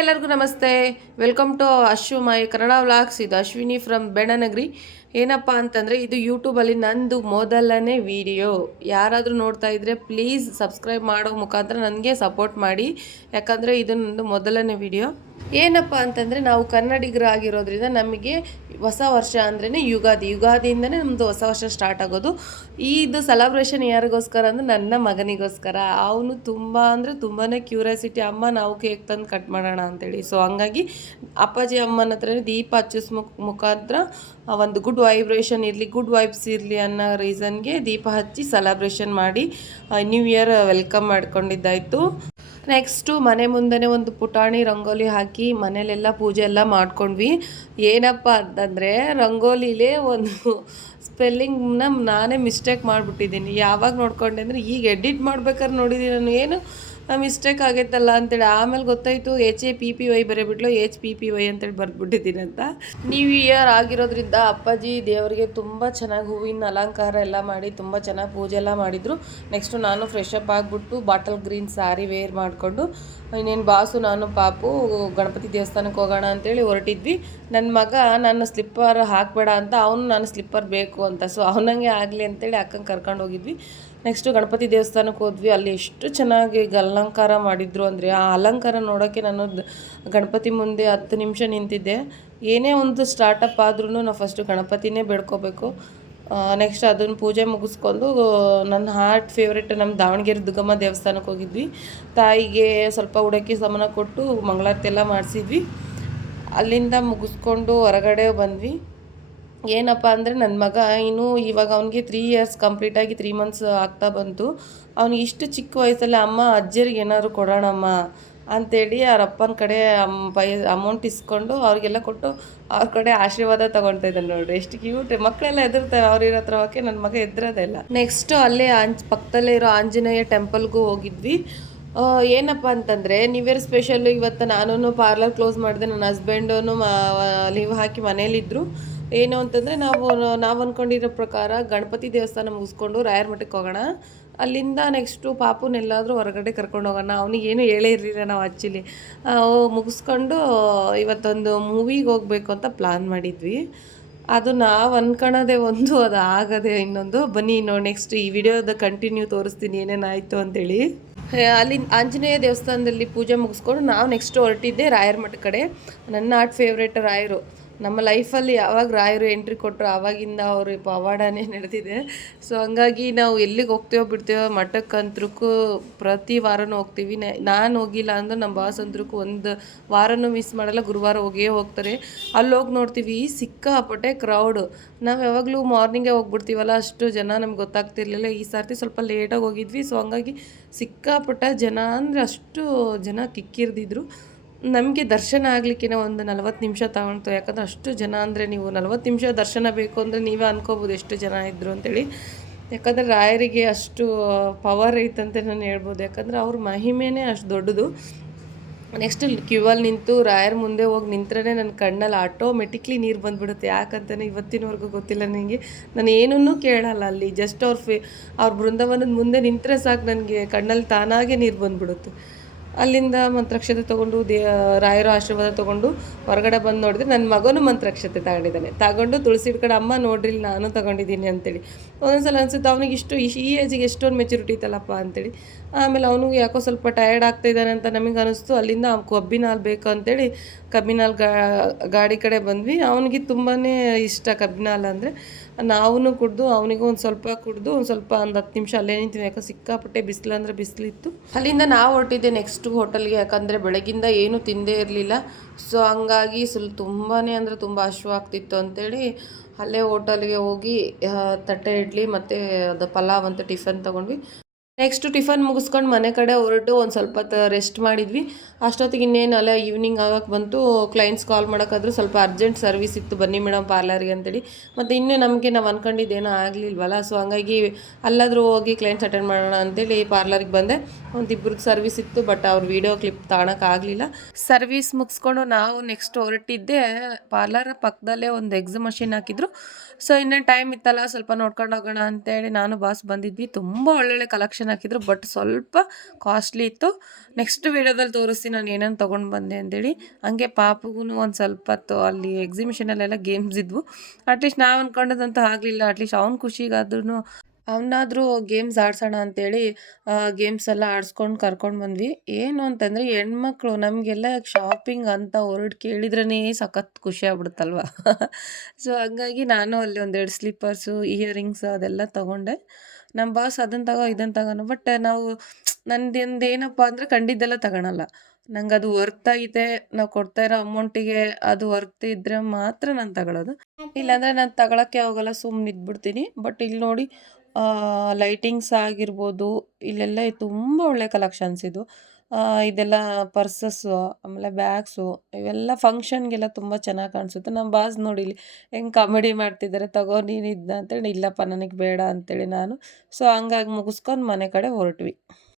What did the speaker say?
ಎಲ್ಲರಿಗೂ ನಮಸ್ತೆ. Welcome to Ashwu my Kannada vlogs. ಇದು ಅಶ್ವಿನಿ ಫ್ರಮ್ ಬೆಣನಗರಿ. ಏನಪ್ಪ ಅಂತಂದರೆ ಇದು ಯೂಟ್ಯೂಬಲ್ಲಿ ನಂದು ಮೊದಲನೇ ವಿಡಿಯೋ. ಯಾರಾದರೂ ನೋಡ್ತಾ ಇದ್ದರೆ ಪ್ಲೀಸ್ ಸಬ್ಸ್ಕ್ರೈಬ್ ಮಾಡೋ ಮುಖಾಂತರ ನನಗೆ ಸಪೋರ್ಟ್ ಮಾಡಿ. ಯಾಕಂದರೆ ಇದು ನಂದು ಮೊದಲನೇ ವಿಡಿಯೋ. ಏನಪ್ಪ ಅಂತಂದರೆ ನಾವು ಕನ್ನಡಿಗರಾಗಿರೋದ್ರಿಂದ ನಮಗೆ ಹೊಸ ವರ್ಷ ಅಂದ್ರೇ ಯುಗಾದಿಯಿಂದನೇ ನಮ್ಮದು ಹೊಸ ವರ್ಷ ಸ್ಟಾರ್ಟ್ ಆಗೋದು. ಇದು ಸೆಲೆಬ್ರೇಷನ್ ಯಾರಿಗೋಸ್ಕರ ಅಂದರೆ ನನ್ನ ಮಗನಿಗೋಸ್ಕರ. ಅವನು ತುಂಬ ಅಂದರೆ ತುಂಬಾ ಕ್ಯೂರಿಯಾಸಿಟಿ, ಅಮ್ಮ ನಾವು ಕೇಕ್ ತಂದು ಕಟ್ ಮಾಡೋಣ ಅಂತೇಳಿ. ಸೊ ಹಂಗಾಗಿ ಅಪ್ಪಾಜಿ ಅಮ್ಮನ ಹತ್ರನೇ ದೀಪ ಹಚ್ಚಿಸ್ ಮುಖಾಂತರ ಒಂದು ಗುಡ್ ವೈಬ್ರೇಷನ್ ಇರಲಿ, ಗುಡ್ ವೈಬ್ಸ್ ಇರಲಿ ಅನ್ನೋ ರೀಸನ್ಗೆ ದೀಪ ಹಚ್ಚಿ ಸೆಲೆಬ್ರೇಷನ್ ಮಾಡಿ ನ್ಯೂ ಇಯರ್ ವೆಲ್ಕಮ್ ಮಾಡ್ಕೊಂಡಿದ್ದಾಯಿತು. ನೆಕ್ಸ್ಟು ಮನೆ ಮುಂದೆ ಒಂದು ಪುಟಾಣಿ ರಂಗೋಲಿ ಹಾಕಿ ಮನೇಲೆಲ್ಲ ಪೂಜೆ ಎಲ್ಲ ಮಾಡ್ಕೊಂಡ್ವಿ. ಏನಪ್ಪ ಅಂತಂದರೆ ರಂಗೋಲಿಲೇ ಒಂದು ಸ್ಪೆಲ್ಲಿಂಗ್ನ ನಾನೇ ಮಿಸ್ಟೇಕ್ ಮಾಡಿಬಿಟ್ಟಿದ್ದೀನಿ. ಯಾವಾಗ ನೋಡ್ಕೊಂಡೆ ಅಂದರೆ ಈಗ ಎಡಿಟ್ ಮಾಡ್ಬೇಕಾದ್ರೆ ನೋಡಿದ್ದೀನಿ ನಾನು, ಏನು ಮಿಸ್ಟೇಕ್ ಆಗೈತಲ್ಲ ಅಂತೇಳಿ. ಆಮೇಲೆ ಗೊತ್ತಾಯಿತು HAPPY ಬರೀಬಿಟ್ಲು, HPPY ಅಂತೇಳಿ ಬರೆದ್ಬಿಟ್ಟಿದ್ದೀನಿ ಅಂತ. ನ್ಯೂ ಇಯರ್ ಆಗಿರೋದ್ರಿಂದ ಅಪ್ಪಾಜಿ ದೇವರಿಗೆ ತುಂಬ ಚೆನ್ನಾಗಿ ಹೂವಿನ ಅಲಂಕಾರ ಎಲ್ಲ ಮಾಡಿ ತುಂಬ ಚೆನ್ನಾಗಿ ಪೂಜೆ ಎಲ್ಲ ಮಾಡಿದರು. ನೆಕ್ಸ್ಟು ನಾನು ಫ್ರೆಶ್ ಅಪ್ ಆಗಿಬಿಟ್ಟು ಬಾಟಲ್ ಗ್ರೀನ್ ಸ್ಯಾರಿ ವೇರ್ ಮಾಡಿಕೊಂಡು ಇನ್ನೇನು ಬಾಸು ನಾನು ಪಾಪು ಗಣಪತಿ ದೇವಸ್ಥಾನಕ್ಕೆ ಹೋಗೋಣ ಅಂತೇಳಿ ಹೊರಟಿದ್ವಿ. ನನ್ನ ಮಗ ನನ್ನ ಸ್ಲಿಪ್ಪರ್ ಹಾಕಬೇಡ ಅಂತ, ಅವನು ನಾನು ಸ್ಲಿಪ್ಪರ್ ಬೇಕು ಅಂತ, ಸೊ ಅವನಂಗೆ ಆಗಲಿ ಅಂತೇಳಿ ಅಕ್ಕಂಗೆ ಕರ್ಕೊಂಡು ಹೋಗಿದ್ವಿ. ನೆಕ್ಸ್ಟು ಗಣಪತಿ ದೇವಸ್ಥಾನಕ್ಕೆ ಹೋದ್ವಿ. ಅಲ್ಲಿ ಎಷ್ಟು ಚೆನ್ನಾಗಿ ಅಲಂಕಾರ ಮಾಡಿದ್ರು ಅಂದರೆ ಆ ಅಲಂಕಾರ ನೋಡೋಕ್ಕೆ ನಾನು ಗಣಪತಿ ಮುಂದೆ 10 ನಿಮಿಷ ನಿಂತಿದ್ದೆ. ಏನೇ ಒಂದು ಸ್ಟಾರ್ಟಪ್ ಆದ್ರೂ ನಾವು ಫಸ್ಟು ಗಣಪತಿನೇ ಬೇಡ್ಕೋಬೇಕು. ನೆಕ್ಸ್ಟ್ ಅದನ್ನು ಪೂಜೆ ಮುಗಿಸ್ಕೊಂಡು ನನ್ನ ಹಾರ್ಟ್ ಫೇವ್ರೆಟ್ ನಮ್ಮ ದಾವಣಗೆರೆ ದುರ್ಗಮ್ಮ ದೇವಸ್ಥಾನಕ್ಕೆ ಹೋಗಿದ್ವಿ. ತಾಯಿಗೆ ಸ್ವಲ್ಪ ಉಡಕ್ಕಿ ಸಾಮಾನ ಕೊಟ್ಟು ಮಂಗಳಾರತಿ ಎಲ್ಲ ಮಾಡಿಸಿದ್ವಿ. ಅಲ್ಲಿಂದ ಮುಗಿಸ್ಕೊಂಡು ಹೊರಗಡೆ ಬಂದ್ವಿ. ಏನಪ್ಪ ಅಂದರೆ ನನ್ನ ಮಗ ಇವಾಗ ಅವನಿಗೆ 3 ಇಯರ್ಸ್ ಕಂಪ್ಲೀಟಾಗಿ 3 ಮಂತ್ಸ್ ಆಗ್ತಾ ಬಂತು. ಅವ್ನಿಗೆ ಇಷ್ಟು ಚಿಕ್ಕ ವಯಸ್ಸಲ್ಲಿ ಅಮ್ಮ ಅಜ್ಜರಿಗೆ ಏನಾದ್ರು ಕೊಡೋಣಮ್ಮ ಅಂಥೇಳಿ ಅವ್ರ ಅಪ್ಪನ ಕಡೆ ಅಮೌಂಟ್ ಇಸ್ಕೊಂಡು ಅವ್ರಿಗೆಲ್ಲ ಕೊಟ್ಟು ಅವ್ರ ಕಡೆ ಆಶೀರ್ವಾದ ತೊಗೊಳ್ತಾ ಇದ್ದಾನೆ. ನೋಡ್ರಿ ಎಷ್ಟು ಕ್ಯೂಟ್. ಮಕ್ಕಳೆಲ್ಲ ಎದುರ್ತಾರೆ ಅವ್ರಿರೋ ಹತ್ರ ಹೋಗೋಕ್ಕೆ, ನನ್ನ ಮಗ ಎದುರೋದೇ ಇಲ್ಲ. ನೆಕ್ಸ್ಟು ಅಲ್ಲೇ ಪಕ್ಕದಲ್ಲೇ ಇರೋ ಆಂಜನೇಯ ಟೆಂಪಲ್ಗೂ ಹೋಗಿದ್ವಿ. ಏನಪ್ಪ ಅಂತಂದರೆ ನ್ಯೂ ಇಯರ್ ಸ್ಪೆಷಲ್ಲು ಇವತ್ತು ನಾನು ಪಾರ್ಲರ್ ಕ್ಲೋಸ್ ಮಾಡಿದೆ. ನನ್ನ ಹಸ್ಬೆಂಡೂ ಲೀವ್ ಹಾಕಿ ಮನೇಲಿದ್ದರು. ಏನು ಅಂತಂದರೆ ನಾವು ಅಂದ್ಕೊಂಡಿರೋ ಪ್ರಕಾರ ಗಣಪತಿ ದೇವಸ್ಥಾನ ಮುಗಿಸ್ಕೊಂಡು ರಾಯರ ಮಠಕ್ಕೆ ಹೋಗೋಣ. ಅಲ್ಲಿಂದ ನೆಕ್ಸ್ಟು ಪಾಪುನೆಲ್ಲಾದರೂ ಹೊರಗಡೆ ಕರ್ಕೊಂಡು ಹೋಗೋಣ. ಅವನಿಗೇನು ಹೇಳೇ ಇರಲಿಲ್ಲ ನಾವು ಆ್ಯಕ್ಚುಲಿ. ಮುಗಿಸ್ಕೊಂಡು ಇವತ್ತೊಂದು ಮೂವಿಗೆ ಹೋಗಬೇಕು ಅಂತ ಪ್ಲ್ಯಾನ್ ಮಾಡಿದ್ವಿ. ಅದು ನಾವು ಅಂದ್ಕೊಳ್ಳೋದೇ ಒಂದು, ಅದು ಆಗೋದೇ ಇನ್ನೊಂದು. ಬನ್ನಿ ನೆಕ್ಸ್ಟ್ ಈ ವಿಡಿಯೋದ ಕಂಟಿನ್ಯೂ ತೋರಿಸ್ತೀನಿ ಏನೇನಾಯಿತು ಅಂತೇಳಿ. ಅಲ್ಲಿ ಆಂಜನೇಯ ದೇವಸ್ಥಾನದಲ್ಲಿ ಪೂಜೆ ಮುಗಿಸ್ಕೊಂಡು ನಾವು ನೆಕ್ಸ್ಟ್ ಹೊರಟಿದ್ದೆ ರಾಯರ ಮಠ ಕಡೆ. ನನ್ನ ಫೇವ್ರೇಟ್ ರಾಯರು. ನಮ್ಮ ಲೈಫಲ್ಲಿ ಯಾವಾಗ ರಾಯರು ಎಂಟ್ರಿ ಕೊಟ್ಟರು ಆವಾಗಿಂದ ಅವರು ಪವಾಡನೇ ನಡೆದಿದೆ. ಸೊ ಹಂಗಾಗಿ ನಾವು ಎಲ್ಲಿಗೆ ಹೋಗ್ತೀವೋ ಬಿಡ್ತೀವೋ ಮಠಕ್ಕಂತರಕ್ಕೂ ಪ್ರತಿ ವಾರನೂ ಹೋಗ್ತೀವಿ. ನಾನು ಹೋಗಿಲ್ಲ ಅಂದ್ರೆ ನಮ್ಮ ಬಾಸ್ ಅಂತರಕ್ಕೂ ಒಂದು ವಾರನೂ ಮಿಸ್ ಮಾಡಲ್ಲ, ಗುರುವಾರ ಹೋಗೇ ಹೋಗ್ತಾರೆ. ಅಲ್ಲಿ ಹೋಗಿ ನೋಡ್ತೀವಿ ಸಿಕ್ಕಾಪಟ್ಟೆ ಕ್ರೌಡು. ನಾವು ಯಾವಾಗಲೂ ಮಾರ್ನಿಂಗೇ ಹೋಗ್ಬಿಡ್ತೀವಲ್ಲ, ಅಷ್ಟು ಜನ ನಮ್ಗೆ ಗೊತ್ತಾಗ್ತಿರ್ಲಿಲ್ಲ. ಈ ಸರ್ತಿ ಸ್ವಲ್ಪ ಲೇಟಾಗಿ ಹೋಗಿದ್ವಿ. ಸೊ ಹಂಗಾಗಿ ಸಿಕ್ಕಾಪಟ್ಟ ಜನ ಅಂದರೆ ಅಷ್ಟು ಜನ ಕಿಕ್ಕಿರ್ದಿದ್ರು. ನಮಗೆ ದರ್ಶನ ಆಗಲಿಕ್ಕೆ ಒಂದು 40 ನಿಮಿಷ ತಗೊಳ್ತು. ಯಾಕಂದರೆ ಅಷ್ಟು ಜನ ಅಂದರೆ ನೀವು 40 ನಿಮಿಷ ದರ್ಶನ ಬೇಕು ಅಂದರೆ ನೀವೇ ಅನ್ಕೋಬೋದು ಎಷ್ಟು ಜನ ಇದ್ದರು ಅಂತೇಳಿ. ಯಾಕಂದರೆ ರಾಯರಿಗೆ ಅಷ್ಟು ಪವರ್ ಐತಂತೆ ನಾನು ಹೇಳ್ಬೋದು. ಯಾಕಂದರೆ ಅವ್ರ ಮಹಿಮೆನೇ ಅಷ್ಟು ದೊಡ್ಡದು. ನೆಕ್ಸ್ಟ್ ಕ್ಯೂವಲ್ಲಿ ನಿಂತು ರಾಯರ ಮುಂದೆ ಹೋಗಿ ನಿಂತರೆ ನನ್ನ ಕಣ್ಣಲ್ಲಿ ಆಟೋಮೆಟಿಕ್ಲಿ ನೀರು ಬಂದುಬಿಡುತ್ತೆ. ಯಾಕಂತಲೇ ಇವತ್ತಿನವರೆಗೂ ಗೊತ್ತಿಲ್ಲ ನನಗೆ. ನಾನು ಏನನ್ನೂ ಕೇಳಲ್ಲ ಅಲ್ಲಿ. ಜಸ್ಟ್ ಅವ್ರ ಬೃಂದಾವನದ ಮುಂದೆ ನಿಂತರೆ ಸಾಕು, ನನಗೆ ಕಣ್ಣಲ್ಲಿ ತಾನಾಗೆ ನೀರು ಬಂದುಬಿಡುತ್ತೆ. ಅಲ್ಲಿಂದ ಮಂತ್ರಾಕ್ಷತೆ ತೊಗೊಂಡು ರಾಯರ ಆಶೀರ್ವಾದ ತೊಗೊಂಡು ಹೊರಗಡೆ ಬಂದು ನೋಡಿದ್ರೆ ನನ್ನ ಮಗನೂ ಮಂತ್ರಾಕ್ಷತೆ ತಗೊಂಡು ತುಳಸಿ ಕಡೆ ಅಮ್ಮ ನೋಡ್ರಿ ನಾನು ತೊಗೊಂಡಿದ್ದೀನಿ ಅಂತೇಳಿ. ಒಂದೊಂದ್ಸಲ ಅನಿಸುತ್ತೆ ಅವನಿಗೆ ಈ ಏಜಿಗೆ ಎಷ್ಟೊಂದು ಮೆಚುರಿಟಿ ಇತ್ತಲ್ಲಪ್ಪ ಅಂತೇಳಿ. ಆಮೇಲೆ ಅವನಿಗೆ ಯಾಕೋ ಸ್ವಲ್ಪ ಟಯರ್ಡ್ ಆಗ್ತಾಯಿದ್ದಾನೆ ಅಂತ ನಮಗೆ ಅನ್ನಿಸ್ತು. ಅಲ್ಲಿಂದ ಕಬ್ಬಿನ ಹಾಲು ಬೇಕು ಅಂತೇಳಿ ಕಬ್ಬಿನ ಹಾಲು ಗಾಡಿ ಕಡೆ ಬಂದ್ವಿ. ಅವನಿಗೆ ತುಂಬಾ ಇಷ್ಟ ಕಬ್ಬಿನ ಹಾಲು ಅಂದರೆ. ನಾವು ಕುಡಿದು ಅವನಿಗೂ ಒಂದು ಸ್ವಲ್ಪ ಕುಡಿದು ಒಂದು 10 ನಿಮಿಷ ಅಲ್ಲೇ ನಿಂತೀವಿ. ಯಾಕೆ ಸಿಕ್ಕಾಪಟ್ಟೆ ಬಿಸಿಲು ಅಂದರೆ ಬಿಸಿಲಿತ್ತು. ಅಲ್ಲಿಂದ ನಾವು ಹೊರಟಿದ್ದೆ ನೆಕ್ಸ್ಟ್ ಹೋಟೆಲ್ಗೆ. ಯಾಕಂದರೆ ಬೆಳಗಿಂದ ಏನೂ ತಿಂದೇ ಇರಲಿಲ್ಲ. ಸೊ ಹಂಗಾಗಿ ತುಂಬಾ ಅಂದರೆ ತುಂಬ ಹಶ್ವಾಗ್ತಿತ್ತು ಅಂತೇಳಿ ಅಲ್ಲೇ ಹೋಟೆಲ್ಗೆ ಹೋಗಿ ತಟ್ಟೆ ಇಡ್ಲಿ ಮತ್ತು ಅದು ಪಲಾವ್ ಅಂತ ಟಿಫನ್ ತೊಗೊಂಡ್ವಿ. ನೆಕ್ಸ್ಟು ಟಿಫನ್ ಮುಗಿಸ್ಕೊಂಡು ಮನೆ ಕಡೆ ಹೊರಟು ಒಂದು ಸ್ವಲ್ಪ ರೆಸ್ಟ್ ಮಾಡಿದ್ವಿ. ಅಷ್ಟೊತ್ತಿಗೆ ಇನ್ನೇನು ಅಲ್ಲ ಈವ್ನಿಂಗ್ ಆಗೋಕ್ಕೆ ಬಂತು. ಕ್ಲೈಂಟ್ಸ್ ಕಾಲ್ ಮಾಡೋಕ್ಕಾದ್ರೂ ಸ್ವಲ್ಪ ಅರ್ಜೆಂಟ್ ಸರ್ವಿಸ್ ಇತ್ತು, ಬನ್ನಿ ಮೇಡಮ್ ಪಾರ್ಲರ್ಗೆ ಅಂತೇಳಿ. ಮತ್ತು ಇನ್ನೂ ನಾವು ಅಂದ್ಕೊಂಡಿದ್ದೇನೋ ಆಗಲಿಲ್ವಲ್ಲ. ಸೊ ಹಂಗಾಗಿ ಅಲ್ಲಾದರೂ ಹೋಗಿ ಕ್ಲೈಂಟ್ಸ್ ಅಟೆಂಡ್ ಮಾಡೋಣ ಅಂತೇಳಿ ಪಾರ್ಲರ್ಗೆ ಬಂದೆ. ಒಂದಿಬ್ಬರದ್ದು ಸರ್ವಿಸ್ ಇತ್ತು, ಬಟ್ ಅವ್ರ ವೀಡಿಯೋ ಕ್ಲಿಪ್ ತಗೊಳಕ್ಕಾಗಲಿಲ್ಲ. ಸರ್ವಿಸ್ ಮುಗಿಸ್ಕೊಂಡು ನಾವು ನೆಕ್ಸ್ಟ್ ಹೊರಟಿದ್ದೆ. ಪಾರ್ಲರ್ ಪಕ್ಕದಲ್ಲೇ ಒಂದು ಎಕ್ಸ್ ಮಷಿನ್ ಹಾಕಿದ್ರು. ಸೊ ಇನ್ನೇನು ಟೈಮ್ ಇತ್ತಲ್ಲ ಸ್ವಲ್ಪ ನೋಡ್ಕೊಂಡು ಹೋಗೋಣ ಅಂತೇಳಿ ನಾನು ಬಾಸ್ ಬಂದಿದ್ವಿ. ತುಂಬ ಒಳ್ಳೊಳ್ಳೆ ಕಲೆಕ್ಷನ್ ರಿಟರ್ನ್ ಹಾಕಿದ್ರು. ಬಟ್ ಸ್ವಲ್ಪ ಕಾಸ್ಟ್ಲಿ ಇತ್ತು. ನೆಕ್ಸ್ಟ್ ವೀಡಿಯೋದಲ್ಲಿ ತೋರಿಸ್ತೀನಿ ನಾನು ಏನೇನು ತೊಗೊಂಡು ಬಂದೆ ಅಂತೇಳಿ. ಹಂಗೆ ಪಾಪುಗೂ ಒಂದು ಸ್ವಲ್ಪ ಹೊತ್ತು ಅಲ್ಲಿ ಎಕ್ಸಿಬಿಷನಲ್ಲೆಲ್ಲ ಗೇಮ್ಸ್ ಇದ್ವು. ಅಟ್ಲೀಸ್ಟ್ ನಾವು ಅಂದ್ಕೊಂಡದಂತೂ ಆಗಲಿಲ್ಲ. ಅಟ್ಲೀಸ್ಟ್ ಅವ್ನ ಖುಷಿಗಾದ್ರೂ ಅವನಾದ್ರೂ ಗೇಮ್ಸ್ ಆಡ್ಸೋಣ ಅಂತೇಳಿ ಗೇಮ್ಸ್ ಎಲ್ಲ ಆಡಿಸ್ಕೊಂಡು ಕರ್ಕೊಂಡು ಬಂದ್ವಿ. ಏನು ಅಂತಂದರೆ ಹೆಣ್ಮಕ್ಳು ನಮಗೆಲ್ಲ ಶಾಪಿಂಗ್ ಅಂತ ಹೊರಡು ಕೇಳಿದ್ರೇ ಸಖತ್ ಖುಷಿ ಆಗ್ಬಿಡುತ್ತಲ್ವ. ಸೊ ಹಂಗಾಗಿ ನಾನು ಅಲ್ಲಿ ಒಂದೆರಡು ಸ್ಲಿಪ್ಪರ್ಸು, ಇಯರಿಂಗ್ಸ್ ಅದೆಲ್ಲ ತೊಗೊಂಡೆ. ನಮ್ಮ ಬಾಸ್ ಅದನ್ನು ತಗೋ ಇದನ್ನು ತಗೋನು. ಬಟ್ ನಾವು ನಂದೊಂದು ಏನಪ್ಪ ಅಂದರೆ ಕಂಡಿದ್ದೆಲ್ಲ ತಗೊಳಲ್ಲ. ನಂಗೆ ಅದು ವರ್ತ್ ಐತೆ, ನಾವು ಕೊಡ್ತಾ ಇರೋ ಅಮೌಂಟಿಗೆ ಅದು ವರ್ತ್ ಇದ್ದರೆ ಮಾತ್ರ ನಾನು ತಗೊಳ್ಳೋದು. ಇಲ್ಲಾಂದರೆ ನಾನು ತಗೊಳಕ್ಕೆ ಹೋಗಲ್ಲ, ಸುಮ್ಮನೆ ಇದ್ಬಿಡ್ತೀನಿ. ಬಟ್ ಇಲ್ಲಿ ನೋಡಿ ಲೈಟಿಂಗ್ಸ್ ಆಗಿರ್ಬೋದು, ಇಲ್ಲೆಲ್ಲ ತುಂಬ ಒಳ್ಳೆ ಕಲೆಕ್ಷನ್ಸ್ ಇದು. ಇದೆಲ್ಲ ಪರ್ಸಸ್ಸು, ಆಮೇಲೆ ಬ್ಯಾಗ್ಸು, ಇವೆಲ್ಲ ಫಂಕ್ಷನ್ಗೆಲ್ಲ ತುಂಬ ಚೆನ್ನಾಗಿ ಕಾಣಿಸುತ್ತೆ. ನಮ್ಮ ಬಾಸ್ ನೋಡಿ ಇಲ್ಲಿ ಹೆಂಗೆ ಕಾಮಿಡಿ ಮಾಡ್ತಿದ್ದಾರೆ, ತಗೋ ನೀನು ಇದನ್ನ ಅಂತೇಳಿ. ಇಲ್ಲಪ್ಪ ನನಗೆ ಬೇಡ ಅಂತೇಳಿ ನಾನು. ಸೊ ಹಂಗಾಗಿ ಮುಗಿಸ್ಕೊಂಡು ಮನೆ ಕಡೆ ಹೊರಟ್ವಿ.